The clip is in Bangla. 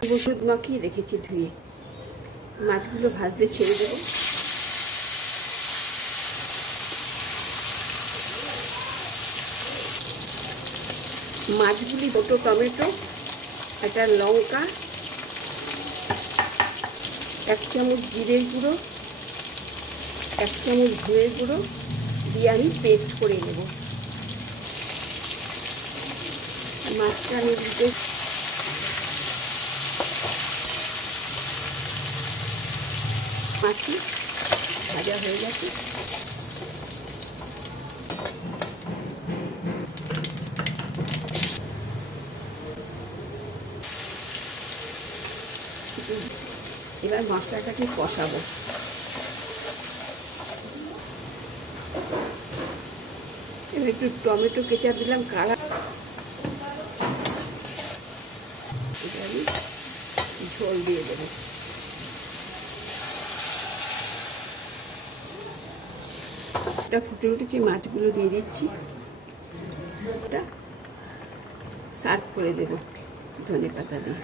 হলুদ মাখিয়ে রেখেছি ধুয়ে। মাছগুলো ভাজতে ছেড়ে দেবো। মাছগুলি দুটো টমেটো, একটা লঙ্কা, 1 চামচ জিরের গুঁড়ো, 1 চামচ ধনের গুঁড়ো দিয়ে আমি পেস্ট করে নেব। মাছটা আমি দিতে মাছি ভাজা হয়ে গেছে। এবার মশলাটাকে কষাবো। এবার একটু টমেটো কেচাপ দিলাম, কালার। এটা আমি ঝোল দিয়ে দেবো। এটা ফুটে উঠেছে, মাছগুলো দিয়ে দিচ্ছি। এটা সার্ভ করে দেবো ধনেপাতা দিয়ে।